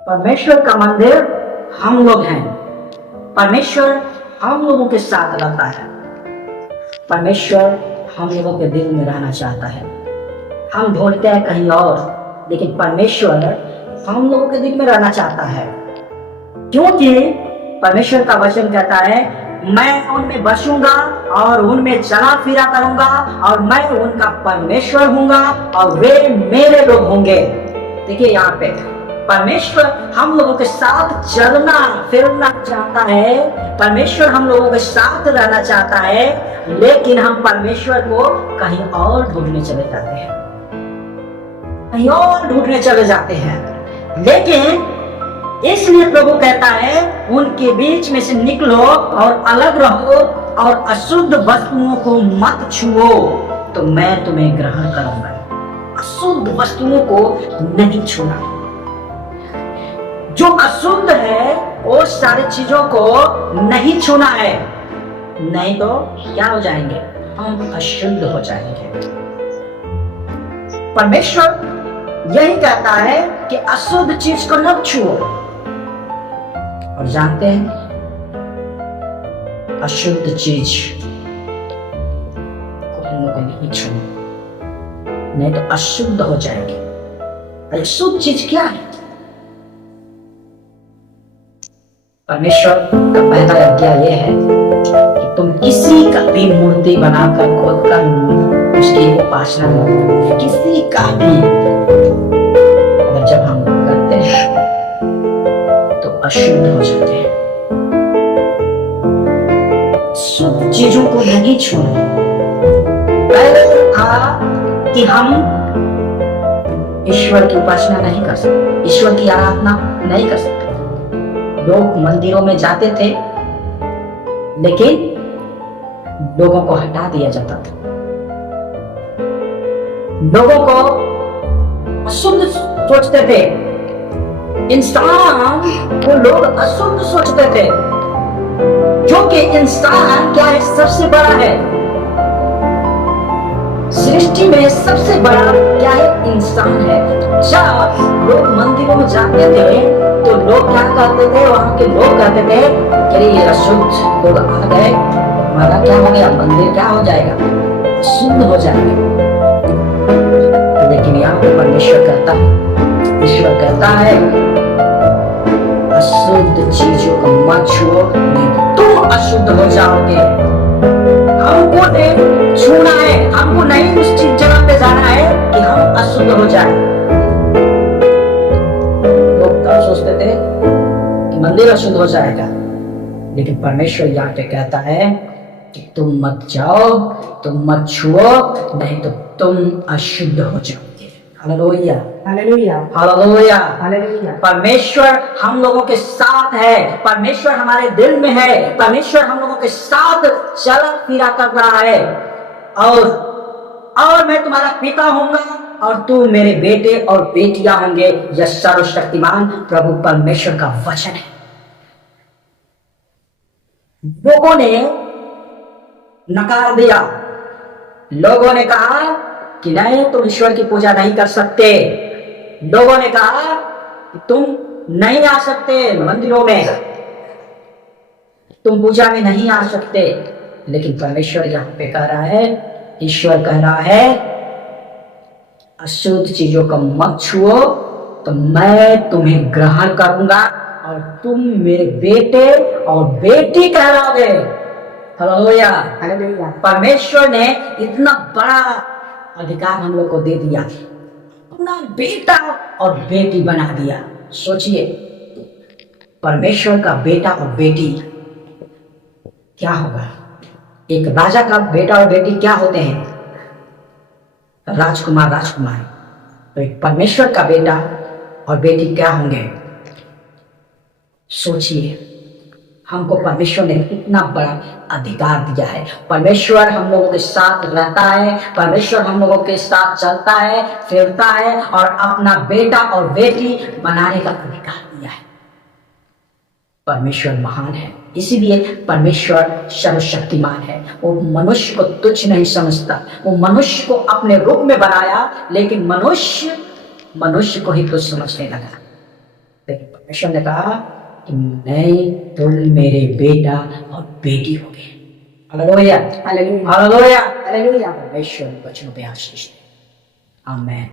परमेश्वर का मंदिर हम लोग हैं। परमेश्वर हम लोगों के साथ रहता है। परमेश्वर हम लोगों के दिल में रहना चाहता है। हम ढूंढते हैं कहीं और, लेकिन परमेश्वर हम लोगों के दिल में रहना चाहता है, क्योंकि परमेश्वर का वचन कहता है, मैं उनमें बसूंगा और उनमें चला फिरा करूंगा और मैं उनका परमेश्वर हूंगा और वे मेरे लोग होंगे। देखिए यहाँ पे परमेश्वर हम लोगों के साथ चलना फिरना चाहता है। परमेश्वर हम लोगों के साथ रहना चाहता है, लेकिन हम परमेश्वर को कहीं और ढूंढने चले जाते हैं, कहीं और ढूंढने चले जाते हैं। लेकिन इसलिए प्रभु कहता है, उनके बीच में से निकलो और अलग रहो और अशुद्ध वस्तुओं को मत छुओ, तो मैं तुम्हें ग्रहण करूंगा। अशुद्ध वस्तुओं को नहीं छूना। जो अशुद्ध है वो सारी चीजों को नहीं छूना है, नहीं तो क्या हो जाएंगे? हम अशुद्ध हो जाएंगे। परमेश्वर यही कहता है कि अशुद्ध चीज को न छुओ। और जानते हैं, अशुद्ध चीज को हम लोग को नहीं छूना, नहीं तो अशुद्ध हो जाएंगे। अशुद्ध चीज क्या है? परमेश्वर का पहला आज्ञा यह है कि तुम किसी का भी मूर्ति बनाकर खोद कर उसकी उपासना मत करो। किसी का भी। अगर जब हम करते हैं तो अशुद्ध हो जाते हैं। शुद्ध चीजों को नहीं छूना। पहले था कि हम ईश्वर की उपासना नहीं कर सकते, ईश्वर की आराधना नहीं कर सकते। लोग मंदिरों में जाते थे, लेकिन लोगों को हटा दिया जाता था। लोगों को अशुद्ध सोचते थे, इंसान को लोग अशुद्ध सोचते थे, क्योंकि इंसान क्या है? सबसे बड़ा है सृष्टि में, सबसे बड़ा क्या है? इंसान है। जब लोग मंदिरों में जाते थे तो लोग क्या कहते थे? वहां के लोग कहते थे कि ये अशुद्ध लोग आ गए, हमारा क्या हो गया? मंदिर क्या हो जाएगा? शुद्ध हो जाएगा। लेकिन यहाँ पे परमेश्वर कहता है, ईश्वर कहता है, अशुद्ध चीजों को मत छुओ, नहीं तुम अशुद्ध हो जाओगे। हमको नहीं छूना है, हमको नहीं उस चीज जगह पे जाना है कि हम अशुद्ध हो जाए। सोचते थे कि मंदिर अशुद्ध हो जाएगा, लेकिन परमेश्वर यहाँ पे कहता है कि तुम मत जाओ, तुम मत छुओ, नहीं तो तुम अशुद्ध हो जाओगे। Hallelujah, hallelujah, hallelujah, hallelujah. परमेश्वर हम लोगों के साथ है, परमेश्वर हमारे दिल में है, परमेश्वर हम लोगों के साथ चला फिरा कर रहा है। और मैं तुम्हारा पिता होऊंगा और तू मेरे बेटे और बेटियां होंगे। यह सर्वशक्तिमान प्रभु परमेश्वर का वचन है। लोगों ने नकार दिया, लोगों ने कहा कि नहीं, तुम ईश्वर की पूजा नहीं कर सकते। लोगों ने कहा कि तुम नहीं आ सकते मंदिरों में, तुम पूजा में नहीं आ सकते। लेकिन परमेश्वर यहां पे कह रहा है, ईश्वर कह रहा है, अशुद्ध चीजों को मत छुओ, तो मैं तुम्हें ग्रहण करूंगा और तुम मेरे बेटे और बेटी कहलाओगे। Hallelujah, hallelujah. परमेश्वर ने इतना बड़ा अधिकार हम लोग को दे दिया, अपना बेटा और बेटी बना दिया। सोचिए, परमेश्वर का बेटा और बेटी क्या होगा? एक राजा का बेटा और बेटी क्या होते हैं? राजकुमार, राजकुमारी। तो एक परमेश्वर का बेटा और बेटी क्या होंगे? सोचिए, हमको परमेश्वर ने इतना बड़ा अधिकार दिया है। परमेश्वर हम लोगों के साथ रहता है, परमेश्वर हम लोगों के साथ चलता है, फिरता है और अपना बेटा और बेटी बनाने का अधिकार दिया है। परमेश्वर महान है, इसीलिए परमेश्वर सर्वशक्तिमान है। वो मनुष्य को तुच्छ नहीं समझता। वो मनुष्य को अपने रूप में बनाया, लेकिन मनुष्य को ही तुच्छ समझने लगा। लेकिन परमेश्वर ने कहा कि नहीं, तुम मेरे बेटा और बेटी हो गए। Hallelujah, hallelujah, hallelujah. हालेलुया। परमेश्वर वचनों पे आशीष दे। आमीन।